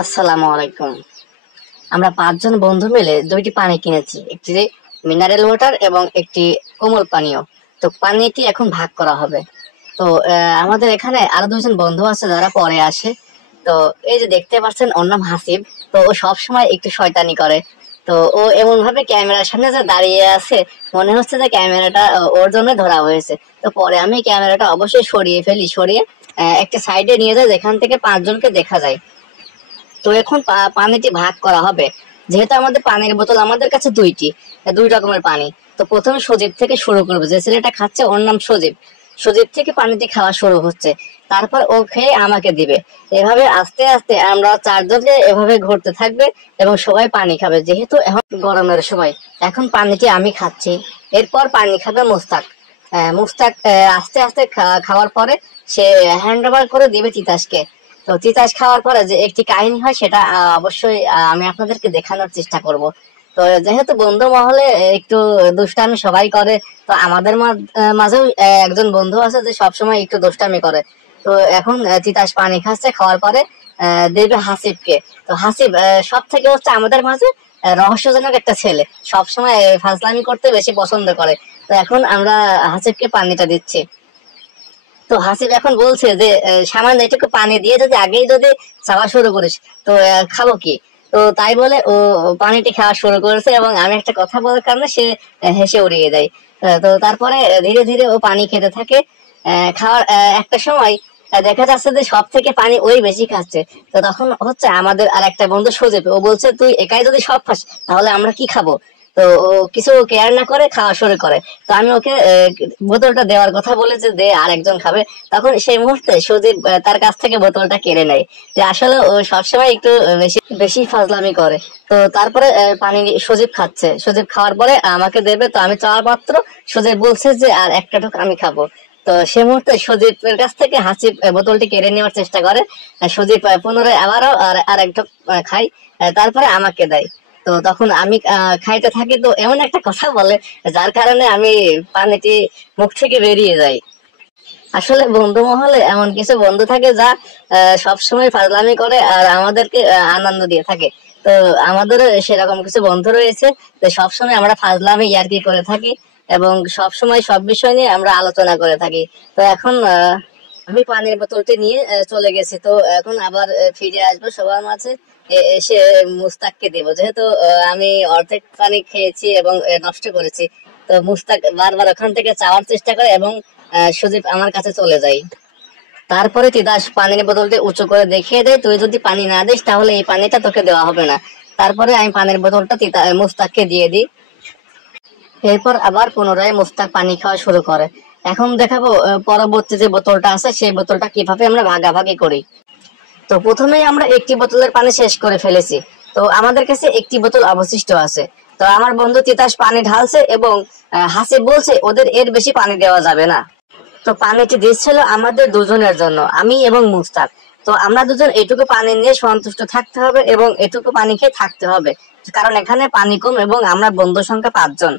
আসসালামু আলাইকুম। আমরা ৫ জন বন্ধু মিলে ২টি পানি কিনেছি, একটি মিনারেল ওয়াটার এবং একটি কোমল পানীয়। তো পানিটি এখন ভাগ করা হবে। তো আমাদের এখানে আরো ২জন বন্ধু আছে যারা পরে আসে। তো এই যে দেখতে পাচ্ছেন, ওর নাম হাসিব। তো ও সবসময় একটু শয়তানি করে। তো ও এমন ভাবে ক্যামেরার সামনে যে দাঁড়িয়ে আছে, মনে হচ্ছে যে ক্যামেরাটা ওর জন্য ধরা হয়েছে। তো পরে আমি ক্যামেরাটা অবশ্যই সরিয়ে ফেলি, সরিয়ে একটা সাইডে নিয়ে যাই যেখান থেকে ৫ জনকে দেখা যায়। তো এখন পানিটি ভাগ করা হবে। যেহেতু আমাদের পানির বোতল আমাদের কাছে দুইটি, দুই রকমের পানি। তো প্রথমে সজীব থেকে শুরু করবো। যে ছেলেটা খাচ্ছে ওর নাম সজীব। সজীব থেকে পানিটি খাওয়া শুরু হচ্ছে, তারপর ও খেয়ে আমাকে দিবে। এভাবে আস্তে আস্তে আমরা ৪ জনকে এভাবে ঘুরতে থাকবে এবং সবাই পানি খাবে। যেহেতু এখন গরমের সময়, এখন পানিটি আমি খাচ্ছি। এরপর পানি খাবে মুস্তাক। মুস্তাক আস্তে আস্তে খাওয়ার পরে সে হ্যান্ড ওভার করে দিবে তিতাসকে। তো তিতাস খাওয়ার পরে যে একটি কাহিনী হয়, সেটা অবশ্যই আমি আপনাদেরকে দেখানোর চেষ্টা করব। তো যেহেতু বন্ধু মহলে একটু দুষ্টামি সবাই করে, তো আমাদের মাঝেও একজন বন্ধু আছে যে সবসময় একটু দুষ্টামি করে। তো এখন তিতাস পানি খাচ্ছে, খাওয়ার পরে দেবে হাসিবকে। তো হাসিব সব থেকে হচ্ছে আমাদের মাঝে রহস্যজনক একটা ছেলে, সবসময় ফাজলামি করতে বেশি পছন্দ করে। তো এখন আমরা হাসিবকে পানিটা দিচ্ছি। তো হাসিব এখন বলছে যে সামান্য এটুকু পানি দিয়ে যদি আগেই যদি খাওয়া শুরু করিস, তো খাবো কি। তো তাই বলে ও পানিটি খাওয়া শুরু করেছে এবং আমি একটা কথা বলার কারণে সে হেসে উড়িয়ে দেয়। তো তারপরে ধীরে ধীরে ও পানি খেতে থাকে। খাওয়ার একটা সময় দেখা যাচ্ছে যে সব থেকে পানি ওই বেশি খাচ্ছে। তো তখন হচ্ছে আমাদের আর একটা বন্ধু সজীব, ও বলছে তুই একাই যদি সব খাস তাহলে আমরা কি খাবো। তো ও কিছু কেয়ার না করে খাওয়া শুরু করে। তো আমি ওকে বোতলটা দেওয়ার কথা বলে যে দে, আর একজন খাবে। তখন সেই মুহূর্তে সুদীপ তার কাছ থেকে বোতলটা কেড়ে নেয়। যে আসলে ও সবসময় একটু বেশি বেশি ফাজলামি করে। তো তারপরে পানি সজীব খাচ্ছে, সজীব খাওয়ার পরে আমাকে দেবে। তো আমি চাওয়ার মাত্র সজীব বলছে যে আর একটা ঢোক আমি খাবো। তো সে মুহূর্তে সজীবের কাছ থেকে হাসিব বোতলটি কেড়ে নেওয়ার চেষ্টা করে। সজীব পুনরায় আবারও আর এক ঢোক খাই। তারপরে আমাকে দেয়। তো তখন আমি খাইতে থাকি। তো এমন একটা কথা বলে যার কারণে আমি পানিটি মুখ থেকে বেরিয়ে যায়। আসলে বন্ধু মহলে এমন কিছু বন্ধু থাকে যা সব সময় ফাজলামি করে আর আমাদেরকে আনন্দ দিয়ে থাকে। তো আমাদের সেরকম কিছু বন্ধু রয়েছে, তো সবসময় আমরা ফাজলামি ইয়ার্কি করে থাকি এবং সব সময় সব বিষয় নিয়ে আমরা আলোচনা করে থাকি। তো এখন আমি পানির বোতলটি নিয়ে চলে গেছি। তো এখন আবার ফিরে আসবো সবার মাঝে। এসে মুস্তাককে দেবো, যেহেতু আমি অর্ধেক পানি খেয়েছি এবং নষ্ট করেছি। তো মুস্তাক বারবার ওখান থেকে চাওয়ার চেষ্টা করে এবং সুদীপ আমার কাছে চলে যায়। তারপরে তিতাস পানির বোতলটি উঁচু করে দেখিয়ে দেয়, তুই যদি পানি না দিস তাহলে এই পানিটা তোকে দেওয়া হবে না। তারপরে আমি পানির বোতলটা মুস্তাককে দিয়ে দিই। এরপর আবার পুনরায় মুস্তাক পানি খাওয়া শুরু করে। এখন দেখাবো পরবর্তী যে বোতলটা আছে সেই বোতলটা কিভাবে আমরা ভাগাভাগি করি। তো প্রথমেই আমরা একটি বোতলের পানি শেষ করে ফেলেছি। তো আমাদের কাছে একটি বোতল অবশিষ্ট আছে। তো আমার বন্ধু তিতাস পানি ঢালছে এবং হাসিব বলছে ওদের এর বেশি পানি দেওয়া যাবে না। তো পানিটি দিচ্ছিল আমাদের দুজনের জন্য, আমি এবং মুস্তাক। তো আমরা দুজন এটুকু পানি নিয়ে সন্তুষ্ট থাকতে হবে এবং এটুকু পানি খেয়ে থাকতে হবে, কারণ এখানে পানি কম এবং আমরা বন্ধু সংখ্যা ৫ জন।